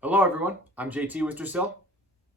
Hello, everyone. I'm JT Wistrcill.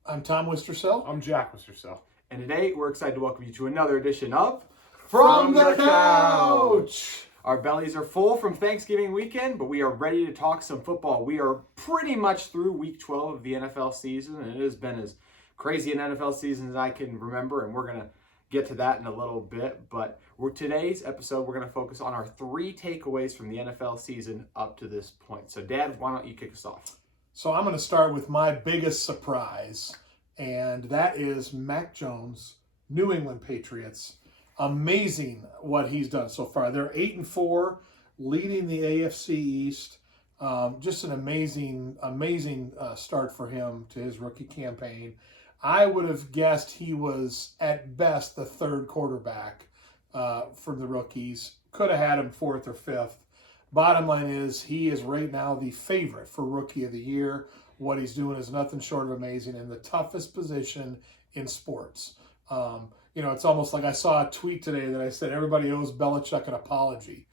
I'm Tom Wistrcill. I'm Jack Wistrcill. And today we're excited to welcome you to another edition of From the Couch. Our bellies are full from Thanksgiving weekend, but we are ready to talk some football. We are pretty much through week 12 of the NFL season, and it has been as crazy an NFL season as I can remember, and we're going to get to that in a little bit. But today's episode, we're going to focus on our 3 takeaways from the NFL season up to this point. So, Dad, why don't you kick us off? So I'm going to start with my biggest surprise, and that is Mac Jones, New England Patriots. Amazing what he's done so far. They're 8-4, leading the AFC East. Just an amazing start for him to his rookie campaign. I would have guessed he was at best the third quarterback from the rookies. Could have had him fourth or fifth. Bottom line is he is right now the favorite for Rookie of the Year. What he's doing is nothing short of amazing in the toughest position in sports. It's almost like I saw a tweet today that I said everybody owes Belichick an apology.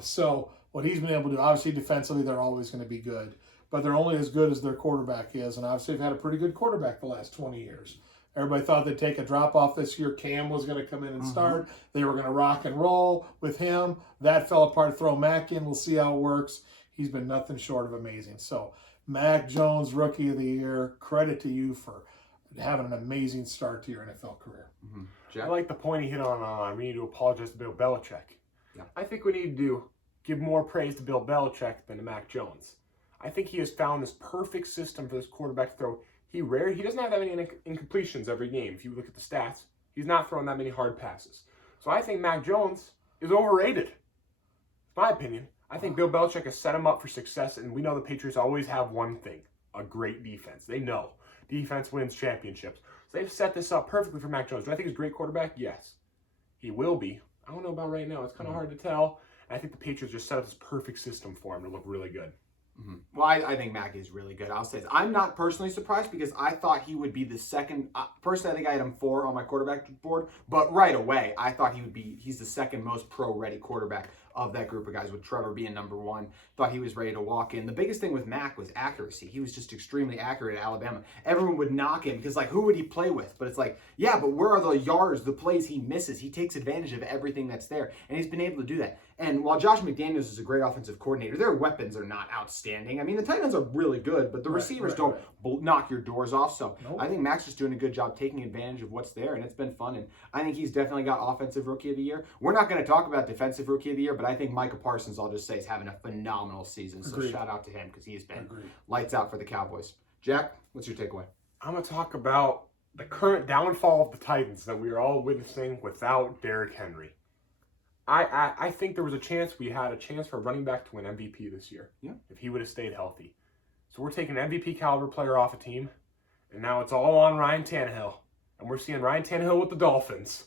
So what he's been able to do, obviously defensively they're always going to be good, but they're only as good as their quarterback is, and obviously they've had a pretty good quarterback the last 20 years. Everybody thought they'd take a drop off this year. Cam was going to come in and start. They were going to rock and roll with him. That fell apart. Throw Mac in. We'll see how it works. He's been nothing short of amazing. So, Mac Jones, Rookie of the Year, credit to you for having an amazing start to your NFL career. Jack? I like the point he hit on. We need to apologize to Bill Belichick. Yeah. I think we need to give more praise to Bill Belichick than to Mac Jones. I think he has found this perfect system for this quarterback to throw. He doesn't have that many incompletions every game. If you look at the stats, he's not throwing that many hard passes. So I think Mac Jones is overrated. It's my opinion. I think Bill Belichick has set him up for success, and we know the Patriots always have one thing: a great defense. They know defense wins championships. So they've set this up perfectly for Mac Jones. Do I think he's a great quarterback? Yes. He will be. I don't know about right now. It's kind of hard to tell. And I think the Patriots just set up this perfect system for him to look really good. Well, I think Mac is really good. I'll say this. I'm not personally surprised because I thought he would be the second. Personally, I think I had him 4 on my quarterback board. But right away, I thought he's the second most pro-ready quarterback of that group of guys, with Trevor being number 1. Thought he was ready to walk in. The biggest thing with Mac was accuracy. He was just extremely accurate at Alabama. Everyone would knock him because, who would he play with? But it's yeah, but where are the yards, the plays he misses? He takes advantage of everything that's there, and he's been able to do that. And while Josh McDaniels is a great offensive coordinator, their weapons are not outstanding. I mean, the tight ends are really good, but the receivers don't knock your doors off. So I think Mac's just doing a good job taking advantage of what's there, and it's been fun. And I think he's definitely got Offensive Rookie of the Year. We're not going to talk about Defensive Rookie of the Year, but I think Micah Parsons, I'll just say, is having a phenomenal season. So shout out to him because he has been lights out for the Cowboys. Jack, what's your takeaway? I'm going to talk about the current downfall of the Titans that we are all witnessing without Derrick Henry. I think there was we had a chance for a running back to win MVP this year. Yeah. If he would have stayed healthy. So we're taking an MVP caliber player off a team, and now it's all on Ryan Tannehill. And we're seeing Ryan Tannehill with the Dolphins.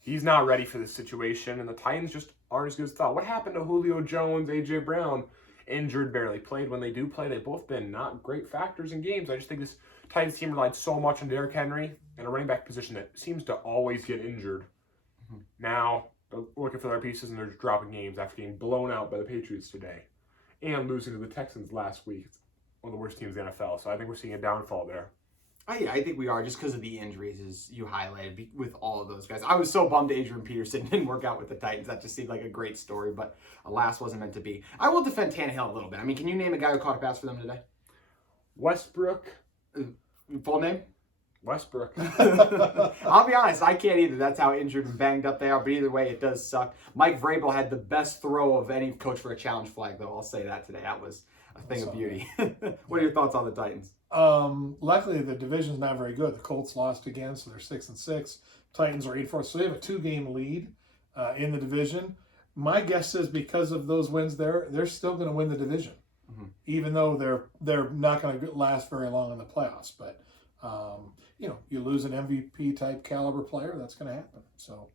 He's not ready for this situation, and the Titans just aren't as good as thought. What happened to Julio Jones, A.J. Brown? Injured, barely played. When they do play, they've both been not great factors in games. I just think this Titans team relied so much on Derrick Henry and a running back position that seems to always get injured. Now they're looking for their pieces, and they're just dropping games after getting blown out by the Patriots today and losing to the Texans last week. It's one of the worst teams in the NFL, so I think we're seeing a downfall there. I think we are, just because of the injuries, as you highlighted, with all of those guys. I was so bummed Adrian Peterson didn't work out with the Titans. That just seemed like a great story, but alas, wasn't meant to be. I will defend Tannehill a little bit. I mean, can you name a guy who caught a pass for them today? Westbrook. Full name? Westbrook. I'll be honest, I can't either. That's how injured and banged up they are. But either way, it does suck. Mike Vrabel had the best throw of any coach for a challenge flag, though. I'll say that today. That was a thing of beauty. What are your thoughts on the Titans? Luckily, the division's not very good. The Colts lost again, so they're 6-6. Titans are 8-4, so they have a 2-game lead in the division. My guess is because of those wins there, they're still going to win the division, even though they're not going to last very long in the playoffs. But you lose an MVP type caliber player, that's going to happen. So,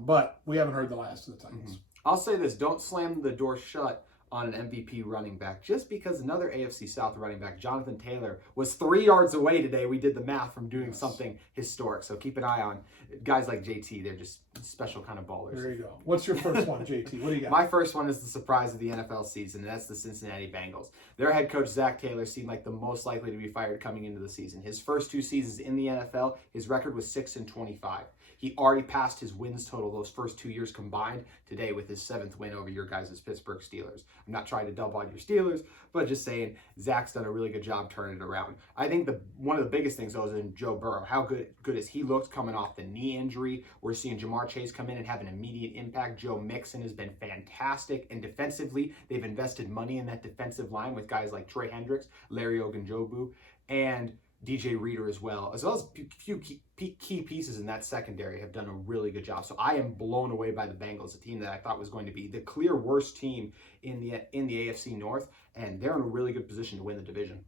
but we haven't heard the last of the Titans. I'll say this: don't slam the door shut on an MVP running back just because another AFC South running back, Jonathan Taylor, was 3 yards away today. We did the math from doing something historic. So keep an eye on guys like JT. They're just special kind of ballers. There you go. What's your first one, JT? What do you got? My first one is the surprise of the NFL season, and that's the Cincinnati Bengals. Their head coach, Zach Taylor, seemed like the most likely to be fired coming into the season. His first 2 seasons in the NFL, his record was 6-25. He already passed his wins total those first 2 years combined today with his 7th win over your guys' Pittsburgh Steelers. I'm not trying to dub on your Steelers, but just saying Zach's done a really good job turning it around. I think one of the biggest things, though, is in Joe Burrow. How good has he looked coming off the knee injury? We're seeing Jamar Chase come in and have an immediate impact. Joe Mixon has been fantastic. And defensively, they've invested money in that defensive line with guys like Trey Hendricks, Larry Ogunjobu, and DJ Reader as well as a few key pieces in that secondary have done a really good job. So I am blown away by the Bengals, a team that I thought was going to be the clear worst team in the AFC North, and they're in a really good position to win the division.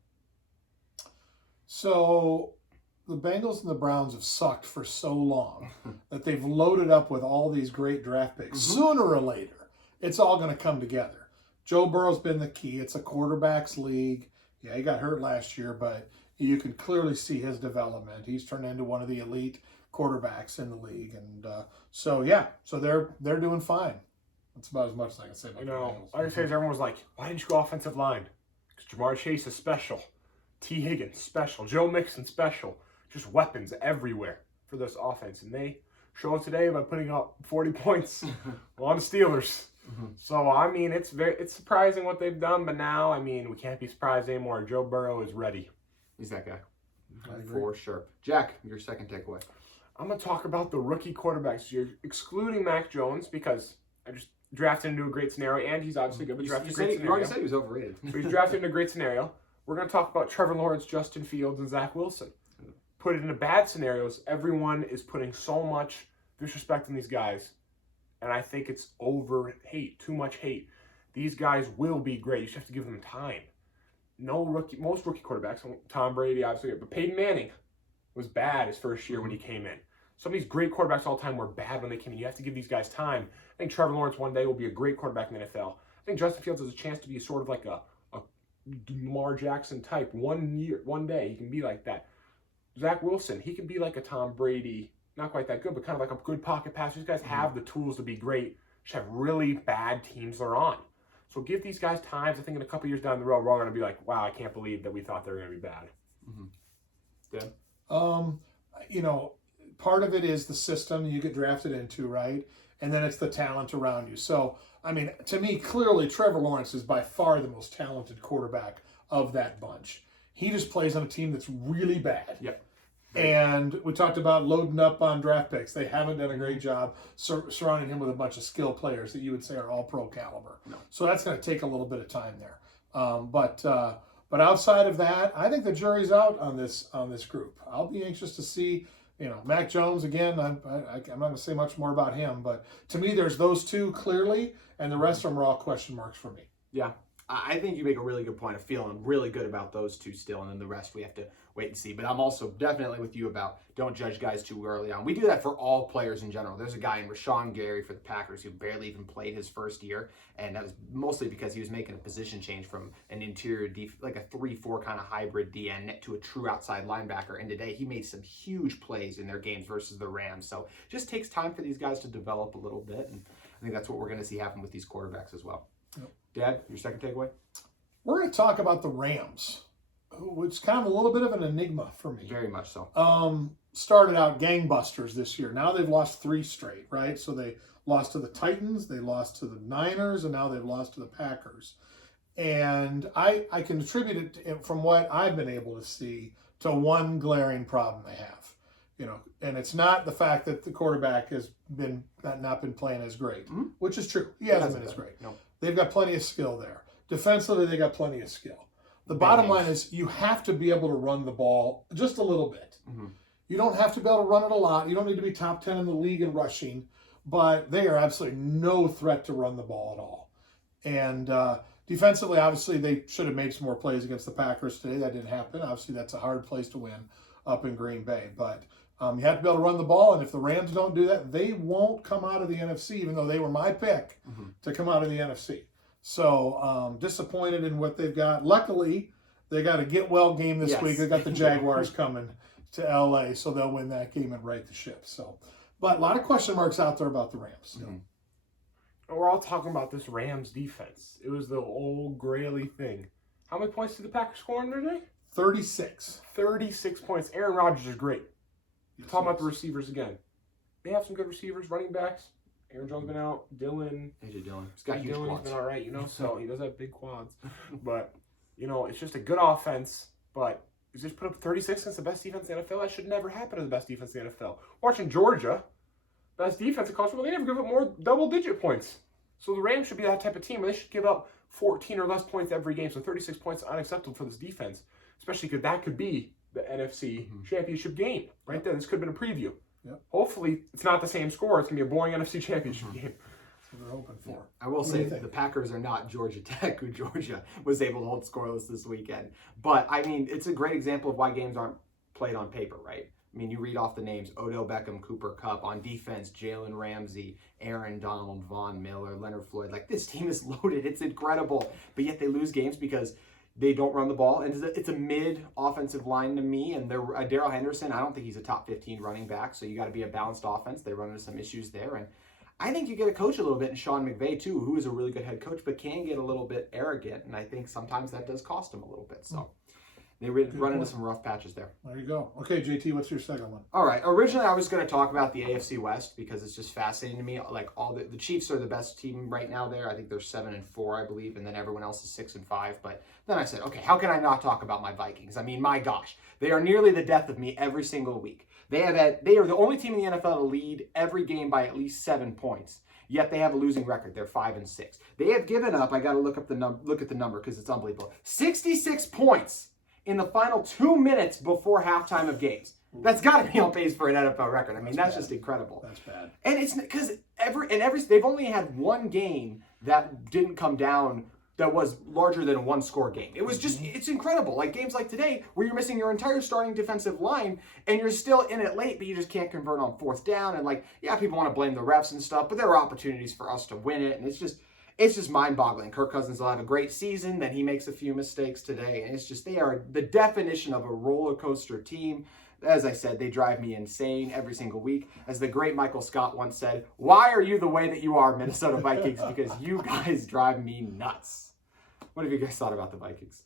So the Bengals and the Browns have sucked for so long that they've loaded up with all these great draft picks. Sooner or later, it's all going to come together. Joe Burrow's been the key. It's a quarterback's league. Yeah, he got hurt last year, but you can clearly see his development. He's turned into one of the elite quarterbacks in the league, and so they're doing fine. That's about as much as I can say about the Bengals. I would say everyone was like, "Why didn't you go offensive line?" Because Jamar Chase is special, T. Higgins special, Joe Mixon special, just weapons everywhere for this offense, and they show it today by putting up 40 points on the Steelers. So I mean, it's surprising what they've done, but now I mean we can't be surprised anymore. Joe Burrow is ready. He's that guy. For sure. Jack, your second takeaway. I'm going to talk about the rookie quarterbacks. You're excluding Mac Jones because I just drafted into a great scenario, and he's obviously good, but drafted a great scenario. You already said he was overrated. So he's drafted in a great scenario. We're going to talk about Trevor Lawrence, Justin Fields, and Zach Wilson. Put it into bad scenarios, everyone is putting so much disrespect on these guys, and I think it's too much hate. These guys will be great. You just have to give them time. Most rookie quarterbacks, Tom Brady, obviously, but Peyton Manning was bad his first year when he came in. Some of these great quarterbacks all the time were bad when they came in. You have to give these guys time. I think Trevor Lawrence one day will be a great quarterback in the NFL. I think Justin Fields has a chance to be sort of like a Lamar Jackson type. One day, he can be like that. Zach Wilson, he can be like a Tom Brady, not quite that good, but kind of like a good pocket passer. These guys have the tools to be great. Just have really bad teams they're on. So give these guys time. I think in a couple years down the road, we're all going to be like, wow, I can't believe that we thought they were going to be bad. Yeah. Part of it is the system you get drafted into, right? And then it's the talent around you. So, I mean, to me, clearly, Trevor Lawrence is by far the most talented quarterback of that bunch. He just plays on a team that's really bad. Yep. And we talked about loading up on draft picks. They haven't done a great job surrounding him with a bunch of skill players that you would say are all pro caliber. No. So that's going to take a little bit of time there. But outside of that, I think the jury's out on this group. I'll be anxious to see. Mac Jones again. I'm not going to say much more about him, but to me, there's those two clearly, and the rest of them are all question marks for me. Yeah. I think you make a really good point of feeling really good about those two still, and then the rest we have to wait and see. But I'm also definitely with you about don't judge guys too early on. We do that for all players in general. There's a guy in Rashawn Gary for the Packers who barely even played his first year, and that was mostly because he was making a position change from an interior like a 3-4 kind of hybrid DN to a true outside linebacker. And today he made some huge plays in their games versus the Rams. So it just takes time for these guys to develop a little bit, and I think that's what we're going to see happen with these quarterbacks as well. Yep. Dad, your second takeaway? We're going to talk about the Rams, which is kind of a little bit of an enigma for me. Very much so. Started out gangbusters this year. Now they've lost 3 straight, right? So they lost to the Titans, they lost to the Niners, and now they've lost to the Packers. And I can attribute it, from what I've been able to see, to one glaring problem they have. And it's not the fact that the quarterback has not been playing as great, which is true. He hasn't been as great. No. They've got plenty of skill there. Defensively, they got plenty of skill. The bottom line is you have to be able to run the ball just a little bit. You don't have to be able to run it a lot. You don't need to be top 10 in the league in rushing, but they are absolutely no threat to run the ball at all. And defensively, obviously, they should have made some more plays against the Packers today. That didn't happen. Obviously, that's a hard place to win up in Green Bay. But you have to be able to run the ball, and if the Rams don't do that, they won't come out of the NFC, even though they were my pick to come out of the NFC. So disappointed in what they've got. Luckily, they got a get-well game this week. They got the Jaguars coming to L.A., so they'll win that game and right the ship. So, but a lot of question marks out there about the Rams. Mm-hmm. We're all talking about this Rams defense. It was the old Grayley thing. How many points did the Packers score in their day? 36. 36 points. Aaron Rodgers is great. Yes, Talking about the receivers again. They have some good receivers, running backs. Aaron Jones been out. Dylan. AJ Dillon. He's got huge Dylan's quads. been all right, so he does have big quads. But, it's just a good offense. But you just put up 36 against the best defense in the NFL. That should never happen to the best defense in the NFL. Watching Georgia, best defense in college football, they never give up more double-digit points. So the Rams should be that type of team where they should give up 14 or less points every game. So 36 points is unacceptable for this defense, especially because that could be the NFC Championship game right there. This could have been a preview. Yep. Hopefully, it's not the same score. It's going to be a boring NFC Championship game. That's what they're hoping for. I will say the Packers are not Georgia Tech, who Georgia was able to hold scoreless this weekend. But, I mean, it's a great example of why games aren't played on paper, right? I mean, you read off the names: Odell Beckham, Cooper Kupp. On defense, Jalen Ramsey, Aaron Donald, Von Miller, Leonard Floyd. Like, this team is loaded. It's incredible. But yet they lose games because they don't run the ball. And it's a mid-offensive line to me. And they're Darrell Henderson, I don't think he's a top 15 running back. So you got to be a balanced offense. They run into some issues there. And I think you get a coach a little bit in Sean McVay, too, who is a really good head coach, but can get a little bit arrogant. And I think sometimes that does cost him a little bit. So they run into some rough patches there. There you go. Okay, JT, what's your second one? All right. Originally, I was going to talk about the AFC West because it's just fascinating to me. Like, all the Chiefs are the best team right now there. I think they're 7-4, I believe, and then everyone else is 6-5. But then I said, okay, how can I not talk about my Vikings? I mean, my gosh, they are nearly the death of me every single week. They are the only team in the NFL to lead every game by at least 7 points. Yet they have a losing record. They're 5-6. They have given up. I got to look at the number because it's unbelievable. 66 points in the final 2 minutes before halftime of games. That's got to be on pace for an NFL record. I mean, that's just incredible. That's bad. And it's because they've only had one game that didn't come down that was larger than a one-score game. It was just, it's incredible. Like games like today where you're missing your entire starting defensive line and you're still in it late, but you just can't convert on fourth down. And like, yeah, people want to blame the refs and stuff, but there are opportunities for us to win it. And it's just mind-boggling. Kirk Cousins will have a great season, then he makes a few mistakes today. And it's just, they are the definition of a roller coaster team. As I said, they drive me insane every single week. As the great Michael Scott once said, why are you the way that you are, Minnesota Vikings? Because you guys drive me nuts. What have you guys thought about the Vikings?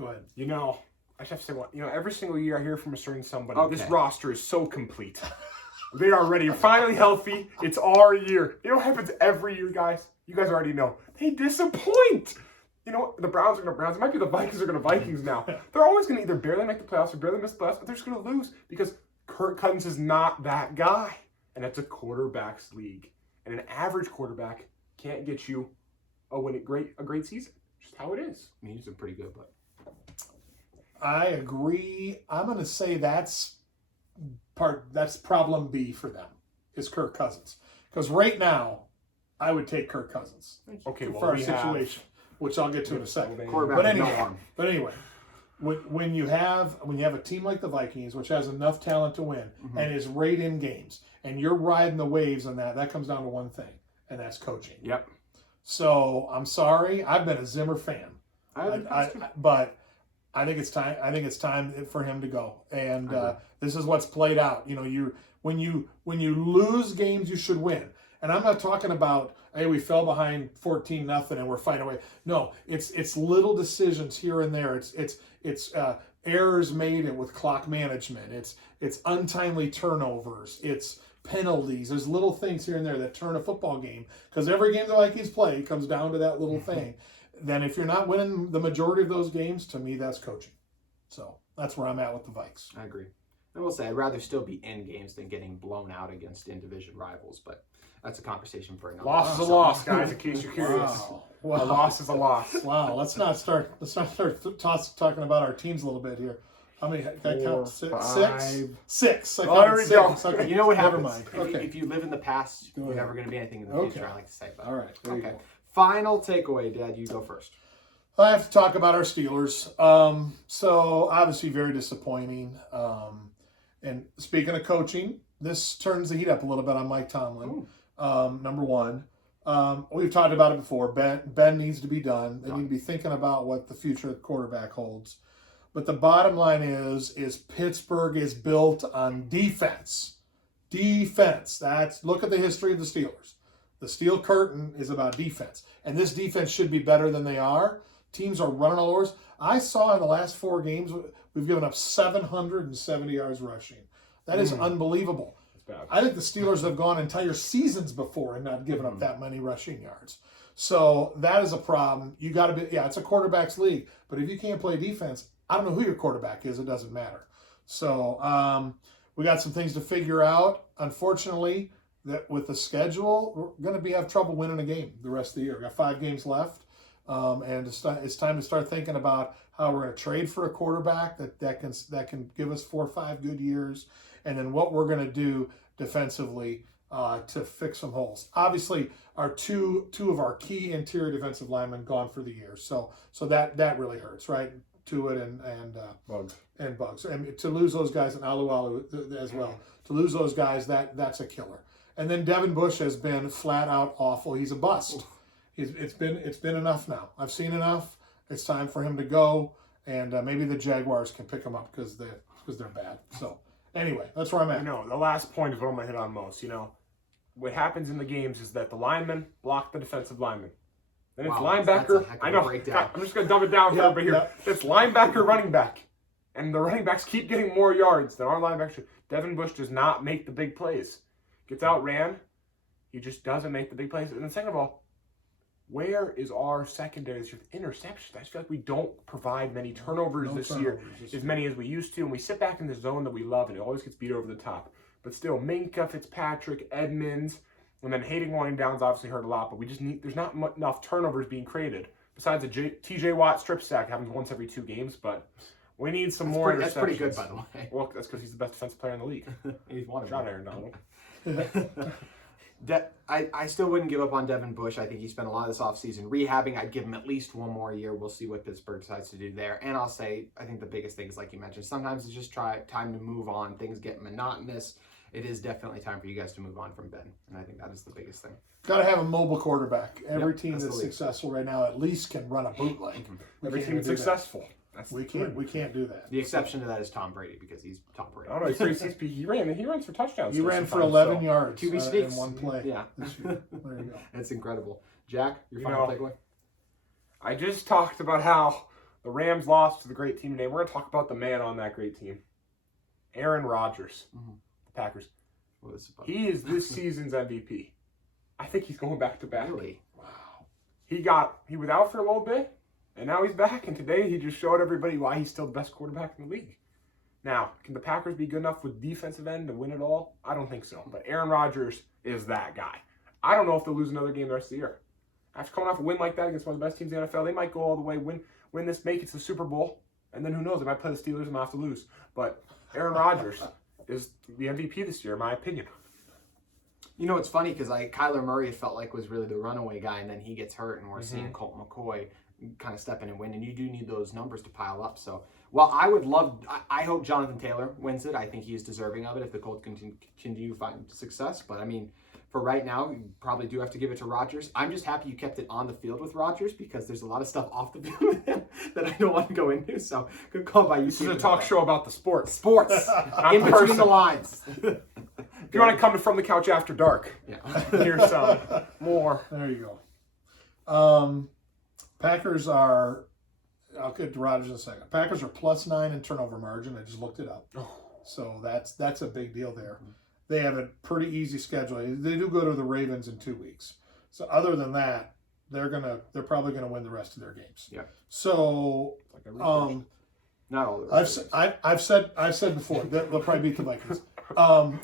Go ahead. I just have to say one. Every single year I hear from a certain somebody, Okay. This roster is so complete. They are ready. You're finally healthy. It's our year. You know what happens every year, guys? You guys already know. They disappoint. The Browns are going to Browns. It might be the Vikings are going to Vikings now. They're always going to either barely make the playoffs or barely miss the playoffs, but they're just going to lose because Kirk Cousins is not that guy. And that's a quarterback's league. And an average quarterback can't get you a great season. Just how it is. I mean, he's been pretty good, but I agree. I'm going to say that's problem B for them is Kirk Cousins. Because right now, I would take Kirk Cousins Okay, for our situation, which I'll get to in a second. quarterback But with no anyway, arm. when you have a team like the Vikings, which has enough talent to win and is right in games, and you're riding the waves on that comes down to one thing, and that's coaching. Yep. So I'm sorry, I've been a Zimmer fan, but I think it's time. I think it's time for him to go. And this is what's played out. When you lose games, you should win. And I'm not talking about, hey, we fell behind 14-0 and we're fighting away. No, it's little decisions here and there. It's errors made with clock management. It's untimely turnovers. It's penalties. There's little things here and there that turn a football game, because every game the Vikings play comes down to that little thing. Then if you're not winning the majority of those games, to me, that's coaching. So that's where I'm at with the Vikes. I agree. I will say I'd rather still be in games than getting blown out against in-division rivals, but that's a conversation for another. Loss is a loss, guys, in case you're curious. Wow. A loss is a loss. Wow. Let's not start talking about our teams a little bit here. How many? Can I count? 4, Six. I Oh, counted there we go. six. Okay. You know what Never happens? mind. Okay. If you live in the past, Go you're ahead. never going to be anything in the Okay. future, I like to say. But All right. There you go. Final takeaway, Dad. You go first. I have to talk about our Steelers. So obviously very disappointing. And speaking of coaching, this turns the heat up a little bit on Mike Tomlin. Number one. We've talked about it before. Ben needs to be done. They need to be thinking about what the future quarterback holds. But the bottom line is Pittsburgh is built on defense. Defense. Look at the history of the Steelers. The steel curtain is about defense. And this defense should be better than they are. Teams are running all over us. I saw in the last 4 games, we've given up 770 yards rushing. That is unbelievable. I think the Steelers have gone entire seasons before and not given up that many rushing yards. So that is a problem. You got to be, it's a quarterback's league. But if you can't play defense, I don't know who your quarterback is. It doesn't matter. So we got some things to figure out. Unfortunately, that with the schedule, we're going to have trouble winning a game the rest of the year. We got 5 games left. And it's time to start thinking about how we're going to trade for a quarterback that can give us 4 or 5 good years, and then what we're going to do defensively to fix some holes. Obviously, our two of our key interior defensive linemen gone for the year, so that really hurts, right? Tuitt and Bugs, and to lose those guys, and Alu as well. To lose those guys, that's a killer. And then Devin Bush has been flat out awful. He's a bust. It's been enough now. I've seen enough. It's time for him to go, and maybe the Jaguars can pick him up because they're bad. So anyway, that's where I'm at. The last point is what I'm gonna hit on most. What happens in the games is that the linemen block the defensive lineman. Then it's linebacker. I know. I'm just gonna dumb it down for everybody here. It's linebacker, running back, and the running backs keep getting more yards than our linebackers. Devin Bush does not make the big plays. Gets outran. He just doesn't make the big plays. And then second of all, where is our secondary this year with interceptions? I just feel like we don't provide many turnovers this year, as many as we used to. And we sit back in the zone that we love, and it always gets beat over the top. But still, Minka, Fitzpatrick, Edmonds, and then Hayden wanting downs obviously hurt a lot. But there's not enough turnovers being created. Besides a T.J. Watt strip sack happens once every 2 games, but we need some more interceptions. That's pretty good, by the way. Well, that's because he's the best defensive player in the league. He's one of them. Aaron Donald. I still wouldn't give up on Devin Bush. I think he spent a lot of this offseason rehabbing. I'd give him at least 1 more year. We'll see what Pittsburgh decides to do there. And I'll say, I think the biggest thing is, like you mentioned, sometimes it's just time to move on. Things get monotonous. It is definitely time for you guys to move on from Ben. And I think that is the biggest thing. Got to have a mobile quarterback. Every team that's successful right now at least can run a bootleg. Every team that's successful. We can't do that. The exception to that is Tom Brady, because he's Tom Brady. I don't know. He runs for touchdowns. He ran for 11 yards in one play. Yeah. There you go. That's incredible. Jack, your final takeaway? I just talked about how the Rams lost to the great team today. We're going to talk about the man on that great team, Aaron Rodgers, the Packers. He is this season's MVP. I think he's going back to back. Really? Wow. He was out for a little bit. And now he's back, and today he just showed everybody why he's still the best quarterback in the league. Now, can the Packers be good enough with defensive end to win it all? I don't think so. But Aaron Rodgers is that guy. I don't know if they'll lose another game the rest of the year. After coming off a win like that against one of the best teams in the NFL, they might go all the way, win this, make it to the Super Bowl, and then who knows? They might play the Steelers and might have to lose. But Aaron Rodgers is the MVP this year, in my opinion. It's funny because Kyler Murray felt like was really the runaway guy, and then he gets hurt, and we're seeing Colt McCoy kind of step in and win, and you do need those numbers to pile up. So, I hope Jonathan Taylor wins it. I think he is deserving of it if the Colts continue to find success. But, for right now, you probably do have to give it to Rodgers. I'm just happy you kept it on the field with Rodgers, because there's a lot of stuff off the field with him that I don't want to go into. So, good call by you. This is a talk show about the sports. Sports. In between the lines. If you want to come to From the Couch After Dark, here's some more. There you go. Packers are, I'll get to Rodgers in a second. Packers are +9 in turnover margin. I just looked it up. So that's a big deal there. They have a pretty easy schedule. They do go to the Ravens in 2 weeks. So other than that, they're probably gonna win the rest of their games. Yeah. So not all the I've said before that they'll probably beat the Vikings.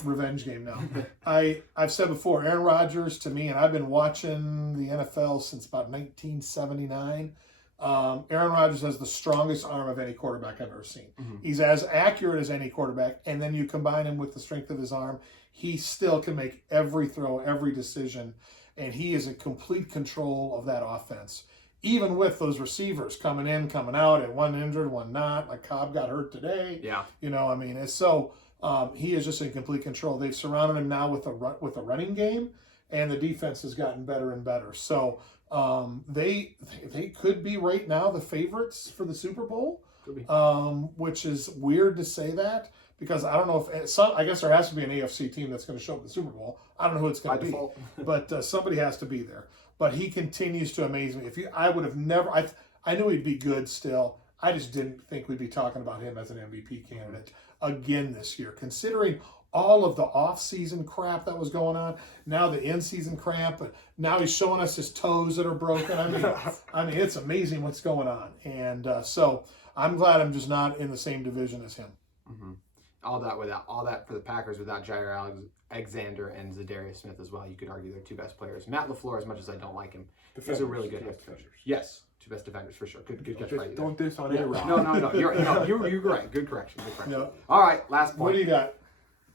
Revenge game now. I've said before, Aaron Rodgers to me, and I've been watching the NFL since about 1979. Aaron Rodgers has the strongest arm of any quarterback I've ever seen. He's as accurate as any quarterback, and then you combine him with the strength of his arm, he still can make every throw, every decision, and he is in complete control of that offense. Even with those receivers coming in, coming out, and one injured, one not, like Cobb got hurt today. Yeah. It's so he is just in complete control. They've surrounded him now with a running game, and the defense has gotten better and better. So they could be right now the favorites for the Super Bowl, which is weird to say that because I don't know if I guess there has to be an AFC team that's going to show up at the Super Bowl. I don't know who it's going to be, but somebody has to be there. But he continues to amaze me. I would have never. I knew he'd be good still. I just didn't think we'd be talking about him as an MVP candidate again this year, considering all of the off-season crap that was going on. Now the in-season crap, but now he's showing us his toes that are broken. I mean, it's amazing what's going on, and so I'm glad I'm just not in the same division as him. Mm-hmm. All that for the Packers without Jair Alexander and Zadarius Smith as well. You could argue they're two best players. Matt LaFleur, as much as I don't like him, he's a really good head coach. Yes, two best defenders for sure. Good catch by you. Don't diss on it. No. You're right. Good correction. No. All right, last point. What do you got?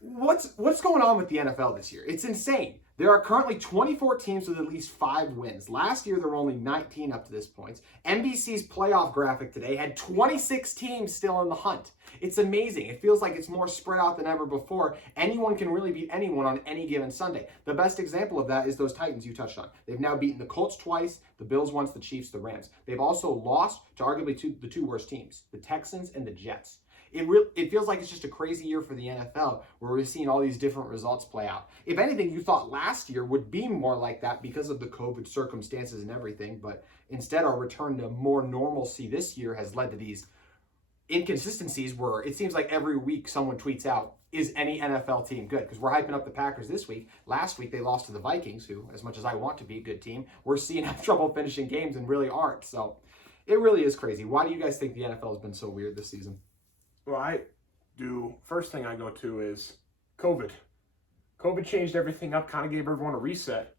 What's going on with the NFL this year? It's insane. There are currently 24 teams with at least 5 wins. Last year, there were only 19 up to this point. NBC's playoff graphic today had 26 teams still in the hunt. It's amazing. It feels like it's more spread out than ever before. Anyone can really beat anyone on any given Sunday. The best example of that is those Titans you touched on. They've now beaten the Colts twice, the Bills once, the Chiefs, the Rams. They've also lost to arguably the two worst teams, the Texans and the Jets. It feels like it's just a crazy year for the NFL where we're seeing all these different results play out. If anything, you thought last year would be more like that because of the COVID circumstances and everything, but instead our return to more normalcy this year has led to these inconsistencies where it seems like every week someone tweets out, is any NFL team good? Because we're hyping up the Packers this week. Last week they lost to the Vikings, who, as much as I want to be a good team, we're seeing have trouble finishing games and really aren't. So it really is crazy. Why do you guys think the NFL has been so weird this season? Well, first thing I go to is COVID. COVID changed everything up, kind of gave everyone a reset.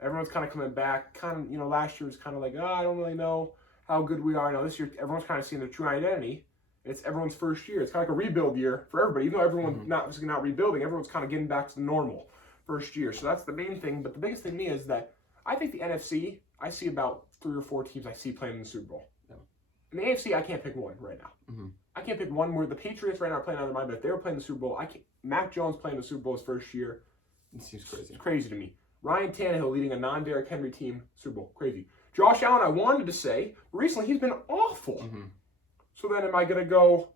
Everyone's kind of coming back. Last year was kind of like, I don't really know how good we are. Now this year, everyone's kind of seeing their true identity. It's everyone's first year. It's kind of like a rebuild year for everybody. Even though everyone's not rebuilding, everyone's kind of getting back to the normal first year. So that's the main thing. But the biggest thing to me is that I think the NFC, I see about 3 or 4 teams I see playing in the Super Bowl. Yeah. In the AFC, I can't pick one right now. Mm-hmm. I can't pick one where the Patriots right now are playing out of their mind, but if they were playing the Super Bowl, Mac Jones playing the Super Bowl his first year. It seems crazy. It's crazy to me. Ryan Tannehill leading a non-Derrick Henry team, Super Bowl. Crazy. Josh Allen, I wanted to say, recently he's been awful. Mm-hmm. So then am I going to go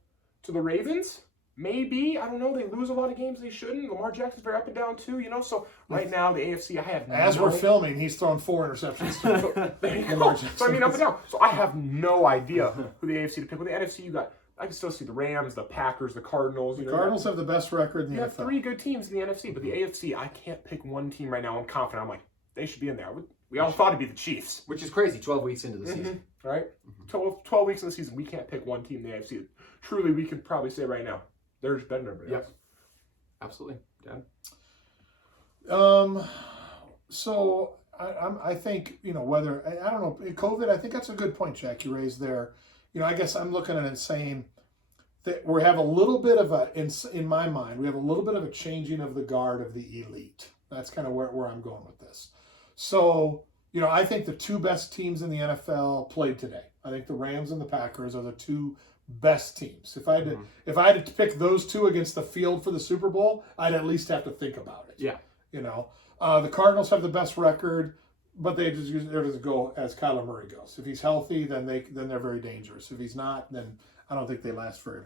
to the Ravens? Maybe. I don't know. They lose a lot of games they shouldn't. Lamar Jackson's very up and down too, So right now, the AFC, I have As we're filming, he's thrown 4 interceptions. So I mean, up and down. So I have no idea who the AFC to pick. With the NFC, I can still see the Rams, the Packers, the Cardinals. The Cardinals have the best record in the NFL. You have 3 good teams in the NFC, but the AFC, I can't pick one team right now. I'm confident. I'm like, they should be in there. We all thought it'd be the Chiefs. Which is crazy, 12 weeks into the season. Right? 12 weeks into the season, we can't pick one team in the AFC. Truly, we could probably say right now, they're just better than everybody else. Absolutely. Dan? So I think, whether, I don't know, COVID, I think that's a good point, Jack, you raised there. I guess I'm looking at it and saying that we have a little bit of in my mind, we have a little bit of a changing of the guard of the elite. That's kind of where I'm going with this. So, I think the 2 best teams in the NFL played today. I think the Rams and the Packers are the 2 best teams. If I had to pick those 2 against the field for the Super Bowl, I'd at least have to think about it. Yeah. The Cardinals have the best record, but they're just go as Kyler Murray goes. If he's healthy, then they're very dangerous. If he's not, then I don't think they last very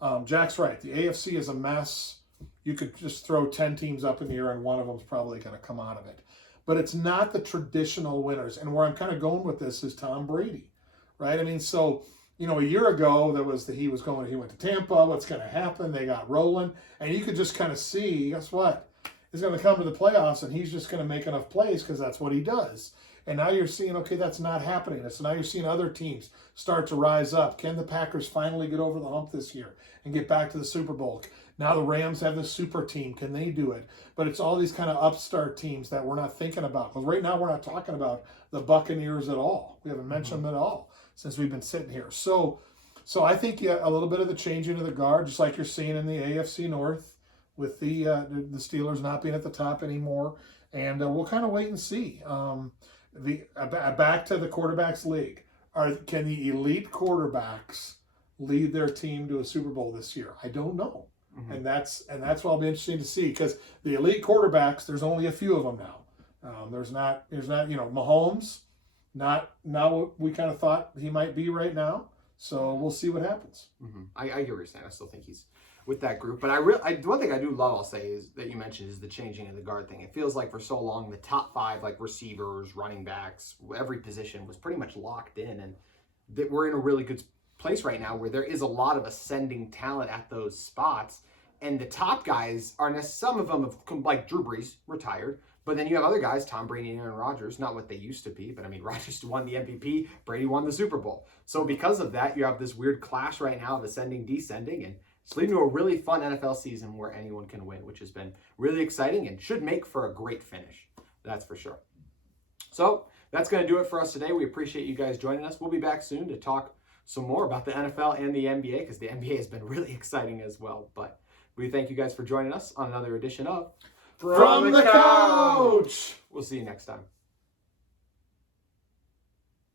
long. Jack's right. The AFC is a mess. You could just throw 10 teams up in the air, and one of them's probably going to come out of it. But it's not the traditional winners. And where I'm kind of going with this is Tom Brady, right? I mean, so a year ago he went to Tampa. What's going to happen? They got rolling, and you could just kind of see. Guess what? He's going to come to the playoffs, and he's just going to make enough plays because that's what he does. And now you're seeing, okay, that's not happening. So now you're seeing other teams start to rise up. Can the Packers finally get over the hump this year and get back to the Super Bowl? Now the Rams have the super team. Can they do it? But it's all these kind of upstart teams that we're not thinking about. Because right now we're not talking about the Buccaneers at all. We haven't mentioned them at all since we've been sitting here. So I think a little bit of the changing of the guard, just like you're seeing in the AFC North with the Steelers not being at the top anymore. And we'll kind of wait and see. Back to the quarterbacks league. Can the elite quarterbacks lead their team to a Super Bowl this year? I don't know. Mm-hmm. And that's what I'll be interested to see, because the elite quarterbacks, there's only a few of them now. There's not Mahomes, not what we kind of thought he might be right now. So we'll see what happens. Mm-hmm. I get what you're saying. I still think he's with that group. But one thing I do love, I'll say, is that you mentioned is the changing of the guard thing. It feels like for so long the top 5, like receivers, running backs, every position was pretty much locked in, and that we're in a really good place right now where there is a lot of ascending talent at those spots. And the top guys are some of them have come, like Drew Brees retired, but then you have other guys, Tom Brady and Aaron Rodgers, not what they used to be, but I mean, Rodgers won the MVP, Brady won the Super Bowl. So because of that, you have this weird clash right now of ascending, descending, and it's leading to a really fun NFL season where anyone can win, which has been really exciting and should make for a great finish. That's for sure. So that's going to do it for us today. We appreciate you guys joining us. We'll be back soon to talk some more about the NFL and the NBA, because the NBA has been really exciting as well. But we thank you guys for joining us on another edition of From the Couch. We'll see you next time.